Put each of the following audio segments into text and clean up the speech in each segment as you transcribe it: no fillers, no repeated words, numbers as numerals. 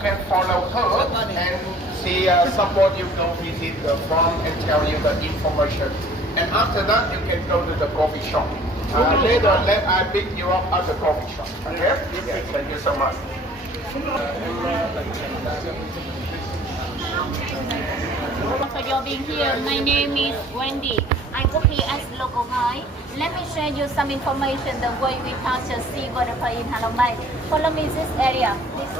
can follow her and see somebody will go visit the farm and tell you the information. And after that, you can go to the coffee shop. Later, let I pick you up at the coffee shop. Okay? Yes, thank you so much. For your being here, my name is Wendy. I work here as local guide. Let me share you some information the way we capture seawater in Halong Bay. Follow me this area. This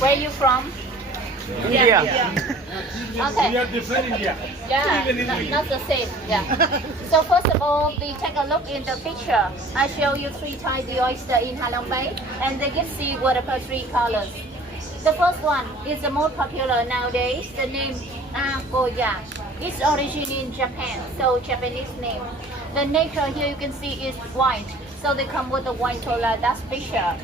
Where are you from? India. Okay. We are different India. Yeah, not the same. Yeah. So first of all, we take a look in the picture. I show you three types of oyster in Halong Bay, and they give seawater per three colors. The first one is the most popular nowadays. The name Akoya. Its origin in Japan, so Japanese name. The nature here you can see is white, so they come with a white color. That's picture.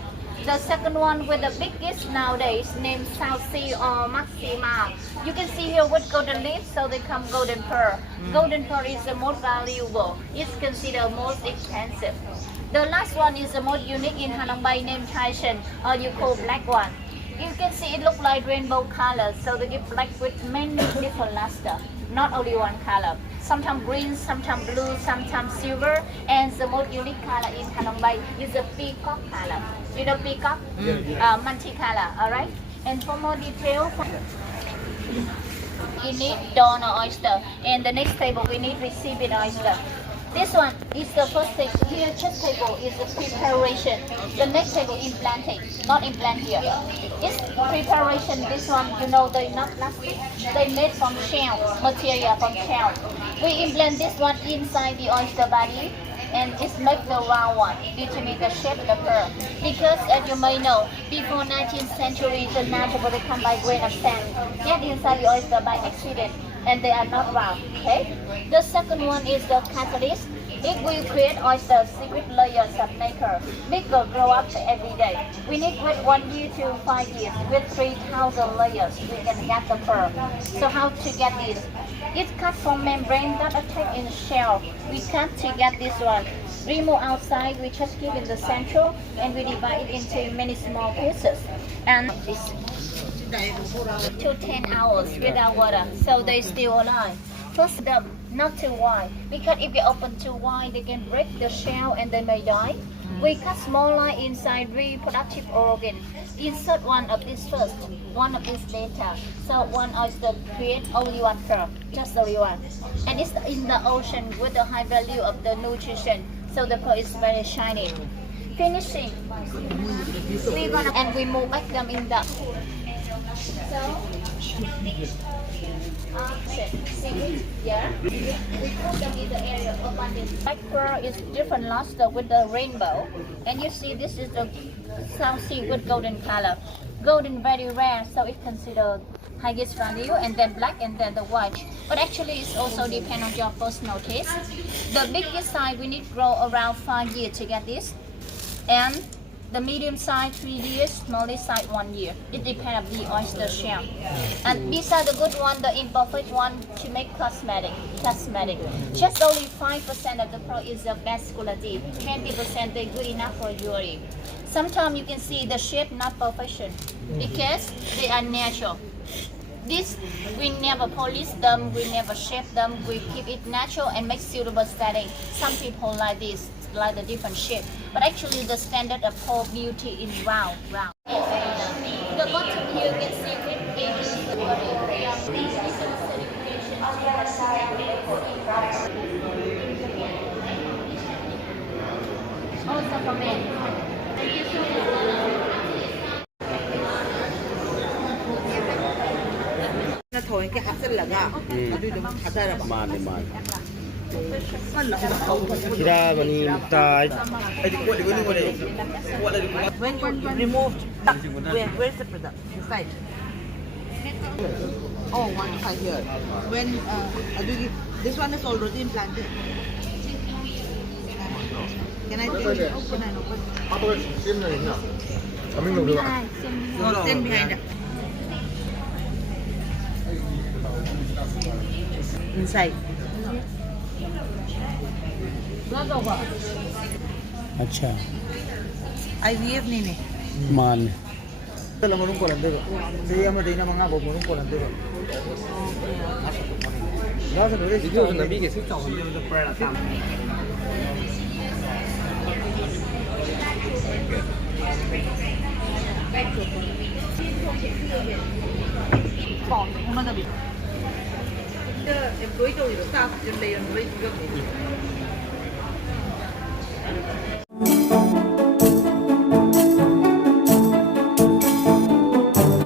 The second one with the biggest nowadays named South Sea or Maxima. You can see here with golden leaves, so they come golden pearl. Golden pearl is the most valuable. It's considered most expensive. The last one is the most unique in Halong Bay named Taishan, or you call black one. You can see it look like rainbow colors, so they give black with many different luster, not only one color. Sometimes green, sometimes blue, sometimes silver, and the most unique color in Halong Bay is the peacock color. You know peacock? Multi-color, alright? And for more detail, you need donor oyster, and the next table we need recipient oyster. This one is the first stage. Here, chest table is the preparation. The next table implanting, not implant here. It's preparation. This one, you know, they're not plastic. They made from shell, material from shell. We implant this one inside the oyster body, and it's make the round one to make the shape of the pearl. Because as you may know, before 19th century, the natural they come by grain of sand. Get inside the oyster by accident, and they are not round. Okay. The second one is the catalyst. It will create oyster secret layers of nacre. Bigger grow up every day. We need with 1 year to 5 years with 3,000 layers. We can get the pearl. So how to get this? It's cut from membrane that attack in shell. We cut to get this one. Remove outside, we just keep in the central, and we divide it into many small pieces. And this 2 to 10 hours without water, so they still alive. First them, not too wide, because if you open too wide, they can break the shell and they may die. We cut small line inside reproductive organ. Insert one of this first, one of this later. So one oyster create only one pearl, just only one. And it's in the ocean with the high value of the nutrition, so the pearl is very shiny. Finishing, we're gonna and we move back them in the. So, yeah, we put them in the area of abundance. Black pearl is different luster with the rainbow, and you see this is the South Sea with golden color. Golden very rare, so it's considered highest value, and then black, and then the white. But actually, it also depends on your personal taste. The biggest size we need grow around 5 years to get this, and the medium size 3 years, smallest size 1 year. It depends on the oyster shell. And these are the good one, the imperfect one to make cosmetic. Just only 5% of the pearl is the best quality. 20% they good enough for jewelry. Sometimes you can see the shape not perfection because they are natural. This we never polish them, we never shape them, we keep it natural and make suitable setting. Some people like this, like the different shape, but actually the standard of whole beauty is round. The bottom here you can see with pages. Also for men. nó thôi cái hấp rất là gà đi được hấp ra là Man. Kira mani mutai. when removed where's the product the side one side here when this one is already implanted can I open stand behind it inside. अच्छा IVF ni ni. मान Ito marunong ko lang dito. Siya mo din na mga ko marunong ko lang dito. Nasa dito. Dito sa nabigay si Chao. Bỏ không bao giờ bị. Em cưới tôi thì sao? Em đây em cưới.